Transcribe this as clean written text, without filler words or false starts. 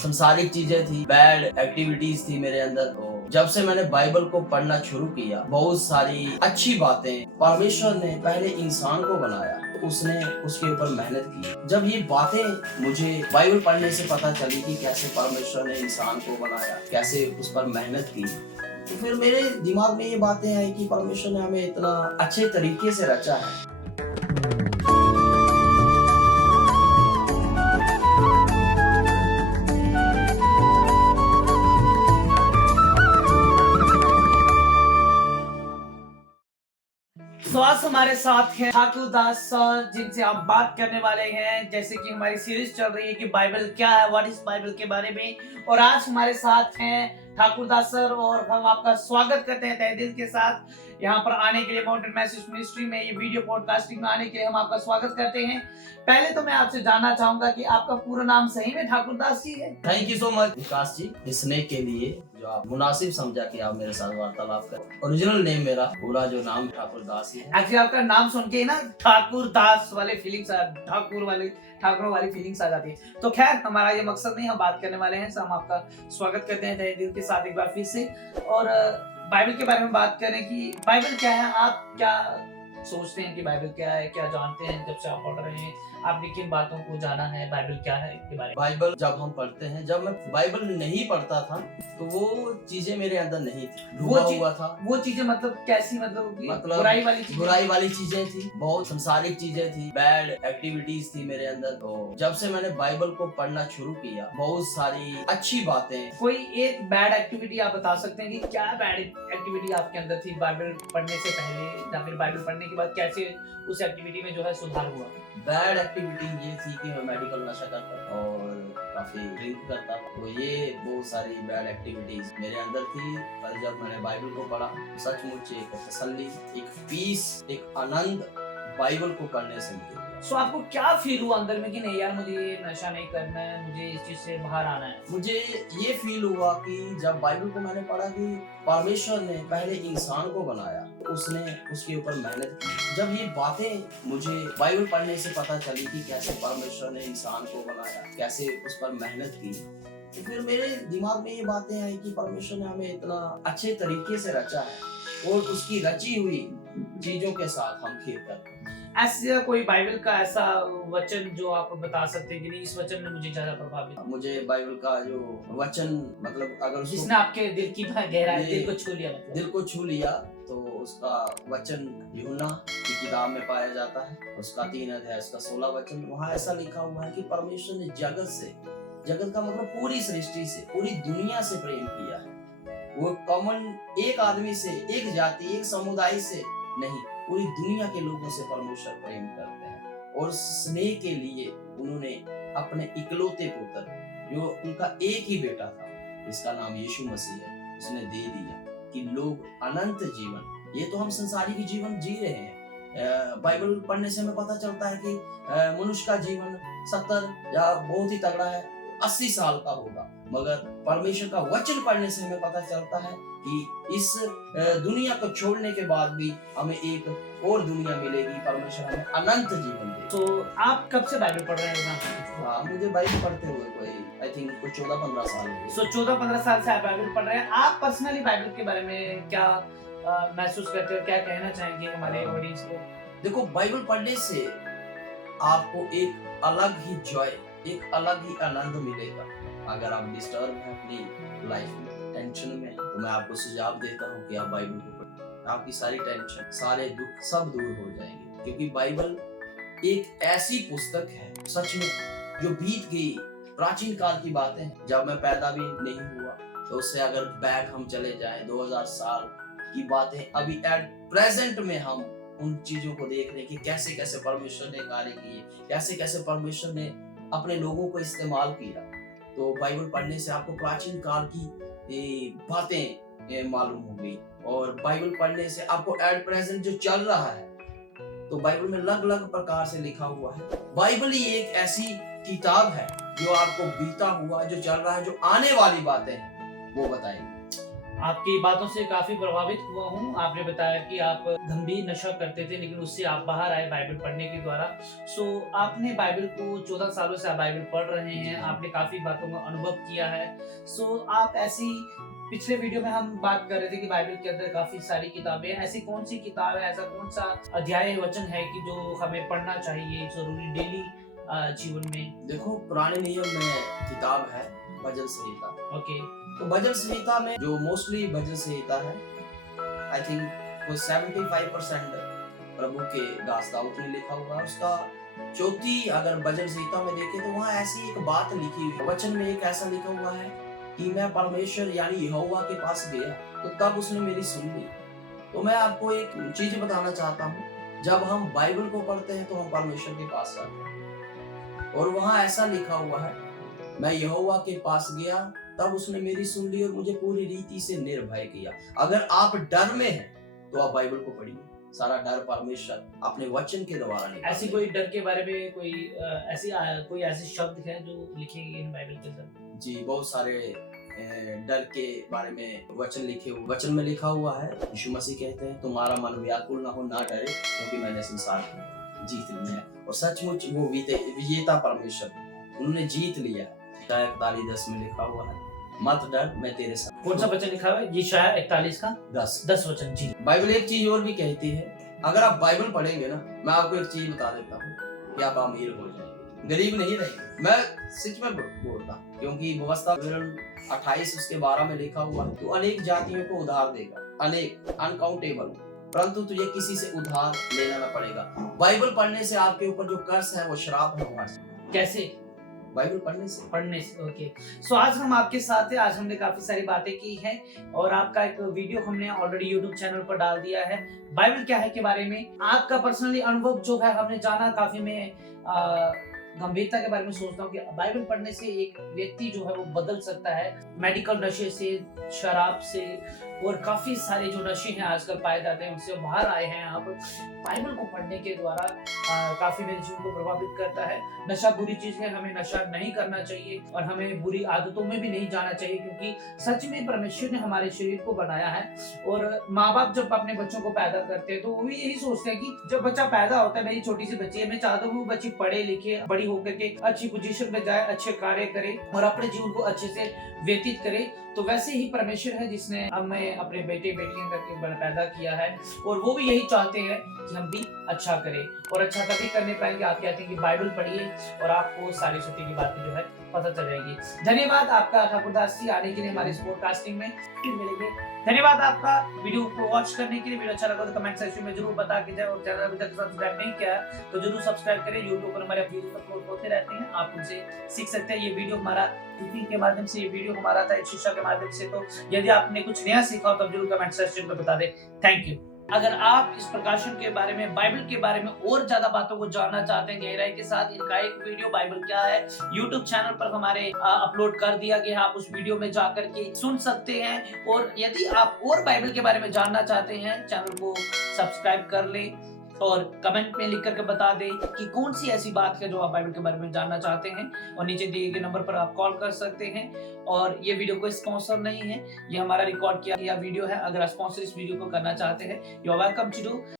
संसारिक चीजें थी, बैड एक्टिविटीज थी मेरे अंदर। तो जब से मैंने बाइबल को पढ़ना शुरू किया, बहुत सारी अच्छी बातें, परमेश्वर ने पहले इंसान को बनाया, उसने उसके ऊपर मेहनत की। जब ये बातें मुझे बाइबल पढ़ने से पता चली कि कैसे परमेश्वर ने इंसान को बनाया, कैसे उस पर मेहनत की, तो फिर मेरे दिमाग में ये बातें आई कि परमेश्वर ने हमें इतना अच्छे तरीके से रचा है। तो आज हमारे साथ हैं ठाकुर दास सर, जिनसे हम बात करने वाले हैं। जैसे कि हमारी सीरीज चल रही है कि बाइबल क्या है, व्हाट इज बाइबल के बारे में। और आज हमारे साथ हैं ठाकुर दास सर और हम आपका स्वागत करते हैं तहे दिल के साथ यहाँ पर आने के लिए। माउंटेन मैसेज मिनिस्ट्री में ये वीडियो पॉडकास्टिंग में आने के लिए हम आपका स्वागत करते हैं। पहले तो मैं आपसे जानना चाहूंगा कि आपका पूरा नाम सही में ठाकुर दास जी है? थैंक यू सो मच विकास जी, इस स्नेह के लिए जो आप मुनासिब समझा कि आप मेरे साथ वार्तालाप करें। ओरिजिनल नेम मेरा पूरा जो नाम ठाकुर दास ही है। एक्चुअली आपका नाम सुन के ना ठाकुर दास वाले फीलिंग्स ठाकुरों वाली फीलिंग्स आ जाती है। तो खैर, हमारा ये मकसद नहीं, हम बात करने वाले हैं। हम आपका स्वागत करते हैं तहे दिल के साथ एक बार फिर से। और बाइबल के बारे में बात करें कि बाइबल क्या है, आप क्या सोचते हैं कि बाइबल क्या है, क्या जानते हैं जब से आप पढ़ रहे हैं, आपने किन बातों को जाना है, बाइबल क्या है इसके बारे में? बाइबल जब हम पढ़ते हैं, जब मैं बाइबल नहीं पढ़ता था तो वो चीजें मेरे अंदर नहीं थी, डूबा हुआ था। वो चीजें मतलब कैसी? मतलब बुराई वाली चीजें थी, बहुत संसारिक चीजें थी, बैड एक्टिविटीज थी मेरे अंदर। तो जब से मैंने बाइबल को पढ़ना शुरू किया, बहुत सारी अच्छी बातें। कोई एक बैड एक्टिविटी आप बता सकते हैं कि क्या बैड एक्टिविटी आपके अंदर थी बाइबल पढ़ने से पहले, या फिर बाइबल पढ़ने के बाद कैसे उस एक्टिविटी में जो है सुधार हुआ? बैड एक्टिविटी ये थी कि मैं मेडिकल नशा करता था और काफी ड्रिंक करता था। तो ये बहुत सारी बैड एक्टिविटीज मेरे अंदर थी। पर जब मैंने बाइबल को पढ़ा, सचमुच एक तसल्ली, एक पीस, एक आनंद बाइबल को पढ़ने से मिली। सो आपको क्या फील हुआ अंदर में कि नहीं यार, मुझे ये नशा नहीं करना है, मुझे इस चीज से बाहर आना है? मुझे ये फील हुआ कि जब बाइबल को मैंने पढ़ा कि परमेश्वर ने पहले इंसान को बनाया, उसने उसके ऊपर मेहनत की। जब ये बातें मुझे बाइबल पढ़ने से पता चली कि कैसे परमेश्वर ने इंसान को बनाया, कैसे उस पर मेहनत की, तो फिर मेरे दिमाग में ये बातें आई कि परमेश्वर ने हमें इतना अच्छे तरीके से रचा है और उसकी रची हुई चीजों के साथ हम खेल करते हैं। ऐसा कोई बाइबल का ऐसा वचन जो आप बता सकते हैं कि नहीं, इस वचन ने मुझे ज्यादा प्रभावित? मुझे बाइबल का जो वचन, मतलब अगर जिसने आपके दिल की गहराई, दिल को छू लिया, मतलब दिल को छू लिया, तो उसका वचन यूहन्ना की किताब में पाया जाता है। उसका 3 अध्याय, उसका 16 वचन। वहाँ ऐसा लिखा हुआ है कि परमेश्वर ने जगत का मतलब पूरी सृष्टि से, पूरी दुनिया से प्रेम किया है। वो कॉमन एक आदमी से, एक जाति, एक समुदाय से नहीं, पूरी दुनिया के लोगों से परमेश्वर प्रेम करते हैं। और स्नेह के लिए उन्होंने अपने इकलौते पुत्र, जो उनका एक ही बेटा था, जिसका नाम यीशु मसीह है, उसने दे दिया कि लोग अनंत जीवन, ये तो हम संसारिक जीवन जी रहे हैं। बाइबल पढ़ने से हमें पता चलता है कि मनुष्य का जीवन 70 या बहुत ही तगड़ा है 80 साल का होगा, मगर परमेश्वर का वचन पढ़ने से हमें पता चलता है कि इस दुनिया को छोड़ने के बाद भी हमें एक और दुनिया मिलेगी, परमेश्वर हमें अनंत जीवन दे। तो आप कब से बाइबल पढ़ रहे हैं? हाँ, मुझे बाइबल पढ़ते हुए कोई आई थिंक कुछ 14-15 साल हो गए। सो 14-15 साल से आप बाइबल पढ़ रहे हैं। आप पर्सनली बाइबल के बारे में क्या महसूस करते हो, क्या कहना चाहेंगे हमारे ऑडियंस को? देखो, बाइबल पढ़ने से आपको एक अलग ही जॉय, एक अलग ही आनंद मिलेगा। अगर आप डिस्टर्ब हैं अपनी लाइफ में, टेंशन में, तो मैं आपको सुझाव देता हूँ कि आप बाइबल को पढ़ें। आपकी सारी टेंशन, सारे दुख सब दूर हो जाएंगे, क्योंकि बाइबल एक ऐसी पुस्तक है सच में जो बीत गई प्राचीन काल की बातें हैं, जब मैं पैदा भी नहीं हुआ। तो उससे अगर बैक हम चले जाएं 2000 साल की बातें, अभी एट प्रेजेंट में हम उन चीजों को देख रहे हैं कि कैसे कैसे परमेश्वर ने कार्य किए, कैसे कैसे परमेश्वर ने अपने लोगों को इस्तेमाल किया। तो बाइबल पढ़ने से आपको प्राचीन काल की बातें मालूम होंगी, और बाइबल पढ़ने से आपको एट प्रेजेंट जो चल रहा है, तो बाइबल में अलग अलग प्रकार से लिखा हुआ है। बाइबल ही एक ऐसी किताब है जो आपको बीता हुआ, जो चल रहा है, जो आने वाली बातें हैं वो बताएगी। आपकी बातों से काफी प्रभावित हुआ हूँ। आपने बताया कि आप गंभीर नशा करते थे लेकिन उससे आप बाहर आए बाइबल पढ़ने के द्वारा। सो आपने बाइबल को 14 सालों से आप बाइबल पढ़ रहे हैं, आपने काफी बातों का अनुभव किया है। सो आप ऐसी पिछले वीडियो में हम बात कर रहे थे कि बाइबल के अंदर काफी सारी किताबें हैं। ऐसी कौन सी किताब है, ऐसा कौन सा अध्याय वचन है कि जो हमें पढ़ना चाहिए जरूरी डेली जीवन में? देखो, पुराने नियम में किताब है भजन संहिता। ओके, तो भजन संहिता में जो मोस्टली भजन संहिता है, आई थिंक वो 75% प्रभु के दास दाऊद ने लिखा हुआ है। उसका चौथी अगर भजन संहिता में देखें तो वहाँ ऐसी एक बात लिखी हुई है, वचन में एक ऐसा लिखा हुआ है कि मैं परमेश्वर यानी यहोवा के पास गया तो तब उसने मेरी सुन ली। तो मैं आपको एक चीज बताना चाहता हूँ, जब हम बाइबल को पढ़ते हैं तो हम परमेश्वर के पास जाते हैं, और वहाँ ऐसा लिखा हुआ है, मैं यहोवा के पास गया तब उसने मेरी सुन ली और मुझे पूरी रीति से निर्भय किया। अगर आप डर में हैं तो आप बाइबल को पढ़िए, सारा डर परमेश्वर अपने वचन के द्वारा निकालेगा। ऐसी कोई डर के बारे में कोई ऐसे शब्द है जो लिखे गए हैं बाइबल के अंदर? जी, बहुत सारे डर के बारे में वचन लिखे हुए। वचन में लिखा हुआ है, यीशु मसीह कहते हैं तुम्हारा मन व्याकुल ना हो, ना डरे, क्योंकि मैंने संसार को जीत लिया है। और सचमुच वो विजेता परमेश्वर, उन्होंने जीत लिया है। 41:10 में लिखा हुआ है, मत डर, मैं तेरे साथ। कौन सा वचन लिखा हुआ है? यशायाह 41 का 10 वचन। जी, बाइबल एक चीज और भी कहती है, अगर आप बाइबल पढ़ेंगे ना, मैं आपको एक चीज बता देता हूँ कि आप अमीर हो जाएंगे, गरीब नहीं रहेंगे। मैं सच में बोलता, क्योंकि व्यवस्था 28 उसके 12 में लिखा हुआ है, तो अनेक जातियों को उधार देगा, अनेक अनकाउंटेबल, परंतु तुझे किसी से उधार लेना न पड़ेगा। बाइबल पढ़ने से आपके ऊपर जो कर्ज है वो श्राप है हमारे। कैसे? बाइबल पढ़ने से। ओके। सो आज हम आपके साथ हैं। आज हमने काफी सारी बातें की हैं और आपका एक वीडियो हमने ऑलरेडी यूट्यूब चैनल पर डाल दिया है बाइबल क्या है के बारे में। आपका पर्सनली अनुभव जो है हमने जाना, काफी मैं गंभीरता के बारे में सोचता हूँ कि बाइबल पढ़ने से एक व्यक्ति जो है वो बदल सकता है। मेडिकल नशे से, शराब से और काफी सारे जो नशे हैं आजकल पाए जाते हैं उनसे बाहर आए हैं आप। बाइबल को पढ़ने के द्वारा काफी मेरे जीवन को प्रभावित करता है। नशा बुरी चीज है, हमें नशा नहीं करना चाहिए और हमें बुरी आदतों में भी नहीं जाना चाहिए, क्योंकि सच में परमेश्वर ने हमारे शरीर को बनाया है। और माँ बाप जब अपने बच्चों को पैदा करते हैं तो वो भी यही सोचते हैं कि जब बच्चा पैदा होता है, मेरी छोटी सी बच्ची है, मैं चाहता हूँ वो बच्ची पढ़े लिखे, बड़ी होकर के अच्छी पोजीशन में जाए, अच्छे कार्य करे और अपने जीवन को अच्छे से व्यतीत करे। तो वैसे ही परमेश्वर है जिसने हमें अपने बेटे बेटियां करके पैदा किया है और वो भी यही चाहते हैं कि हम भी अच्छा करें। और अच्छा तभी करने पाएंगे, आप कहते हैं कि बाइबल पढ़िए और आपको सारी सत्य की बातें जो है पता चल जाएगी। धन्यवाद आपका ठाकुरदास जी आने के लिए हमारे इस पॉडकास्टिंग में। फिर मिलेंगे। धन्यवाद आपका वीडियो को वॉच करने के लिए। वीडियो अच्छा लगा तो कमेंट सेक्शन में जरूर बता के जाए और चैनल अभी तक सब्सक्राइब नहीं किया तो जरूर सब्सक्राइब करें। यूट्यूब पर हमारे वीडियो अपलोड होते रहते हैं, आप उनसे सीख सकते हैं। ये वीडियो हमारा टीचिंग के माध्यम से, ये वीडियो हमारा था एक शिक्षा के माध्यम से। तो यदि आपने कुछ नया सीखा हो तो जरूर कमेंट सेक्शन में बता दें। Thank you. अगर आप इस प्रकाशन के बारे में, बाइबल के बारे में और ज्यादा बातों को जानना चाहते हैं गहराई के साथ, इनका एक वीडियो बाइबल क्या है यूट्यूब चैनल पर हमारे अपलोड कर दिया गया, आप उस वीडियो में जाकर के सुन सकते हैं। और यदि आप और बाइबल के बारे में जानना चाहते हैं, चैनल को सब्सक्राइब कर लें और कमेंट में लिख करके बता दें कि कौन सी ऐसी बात है जो आप बाइबल के बारे में जानना चाहते हैं। और नीचे दिए गए नंबर पर आप कॉल कर सकते हैं। और ये वीडियो कोई स्पॉन्सर नहीं है, ये हमारा रिकॉर्ड किया गया वीडियो है। अगर आप स्पॉन्सर इस वीडियो को करना चाहते हैं, you are welcome to do.